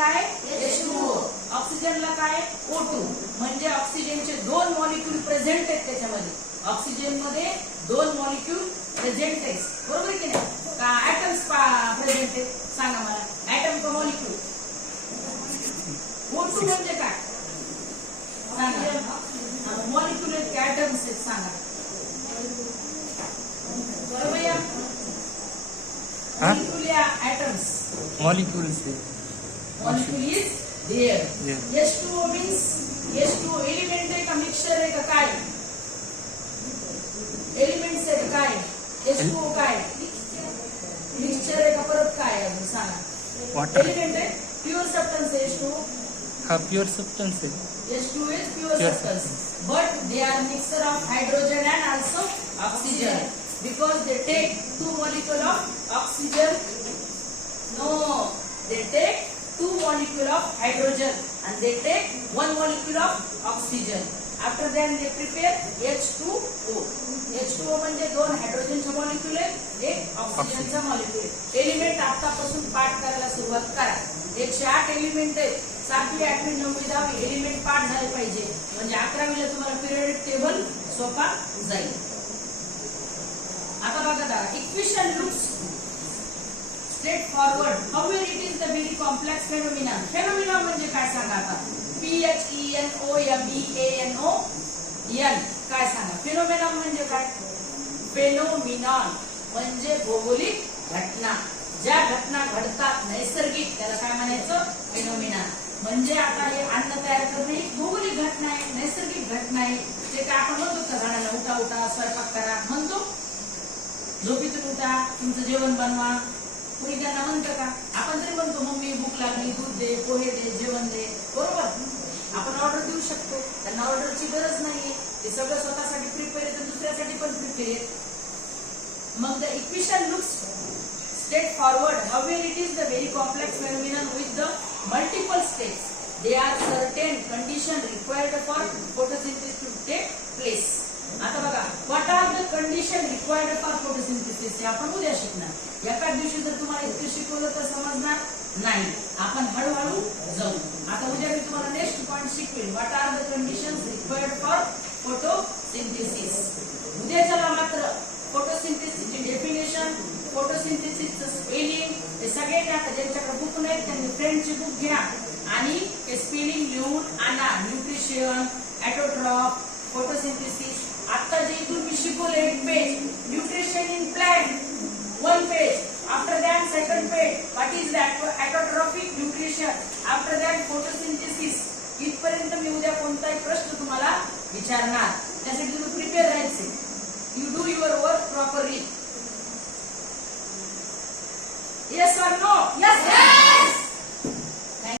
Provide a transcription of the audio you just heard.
काय H2O, ऑक्सिजनला काय O2. म्हणजे ऑक्सिजनचे 2 मॉलिक्यूल प्रेझेंट आहेत त्याच्यामध्ये. ऑक्सिजन मध्ये 2 मॉलिक्यूल प्रेझेंट आहेत, बरोबर की नाही? का ऍटम्स प्रेझेंट आहेत? सांगा मला, ऍटम का मॉलिक्यूल? O2 म्हणजे काय सांगा? मॉलिक्यूल आहेत का ऍटम्स आहेत? सांगा बरोबर. या मॉलिक्यूल या atoms? Molecules molecule is there. H2O means H2O element आहे का मिक्सचर आहे का काय? एलिमेंट्स आहे का काय? H2O काय मिक्सचर आहे का परत काय अजून सांगा? वाटर. एलिमेंट आहे, प्युअर सबस्टन्स आहे H2O. हा प्युअर सबस्टन्स आहे. H2O is pure substance, but they are mixture of hydrogen and also oxygen because they take 2 molecule of oxygen. No, they take 2 molecule of hydrogen and they take 1 molecule of oxygen. After that they prepare H2O. H2O म्हणजे 2 हायड्रोजनचे molecule आहेत, 1 ऑक्सिजनचा molecule आहे. Element आतापासून पाठ करायला सुरुवात करा. 108 element आहेत. 7वी 8वी 9वी 10वी एलिमेंट पाठ झाले पाहिजे, म्हणजे 11वीला तुम्हाला पिरियडिक टेबल सोपा जाईल. आता बघा, equation looks straightforward. However it is the very complex phenomenon. Phenomenon म्हणजे काय सांगा आता? PHENOMENON. काय सांगा? फेनोमेनॉन म्हणजे काय? फेनोमेनॉन म्हणजे भौगोलिक घटना. ज्या घटना घडतात नैसर्गिक, त्याला काय म्हणायचं? फेनोमेनॉन. म्हणजे आता हे अन्न तयार करणे ही भौगोलिक घटना आहे, नैसर्गिक घटना आहे. जे काय आपण म्हणतो का झाडाला उठा उठा स्वयंपाक करा म्हणतो, झोपेतून उठा तुमचं जेवण बनवा, कुणी त्यांना म्हणतं का? आपण तरी म्हणतो मम्मी भूक लागली, दूध दे, पोहे दे, जेवण दे, बरोबर? आपण ऑर्डर देऊ शकतो, त्यांना ऑर्डरची गरज नाहीये. ते सगळं स्वतःसाठी प्रिपेअर आहे, तर दुसऱ्यासाठी पण प्रिपेअर आहे. मग the equation looks straight forward. However, it is the very complex phenomenon with the multiple steps. They are certain conditions required for photosynthesis to take place. आता बघा, what are the conditions required for photosynthesis? हे आपण उद्या शिकणार. एका दिवशी जर तुम्हाला इतकं शिकवलं तर समजणार नाही. आपण हळूहळू जाऊ. आता उद्या मी तुम्हाला नेक्स्ट पॉइंट शिकवेन. What are the conditions required for photosynthesis? उद्याच्याला मात्र फोटोसिंथेसिसची डेफिनेशन, फोटोसिंथेसिसचं स्पेलिंग हे सगळे आता ज्यांच्याकडे बुक नाहीत त्यांनी फ्रेंडची बुक घ्या आणि हे स्पेलिंग लिहून आणा. Nutrition, autotroph, photosynthesis. आता जे इथून मी शिकवले 1 page, nutrition in plant 1 page. After that second page, what is autotrophic nutrition. After that photosynthesis. इथपर्यंत मी उद्या कोणताही प्रश्न तुम्हाला विचारणार, त्यासाठी तुम्ही प्रिपेअर राहायचे. You do your work properly. Yes or no? Yes.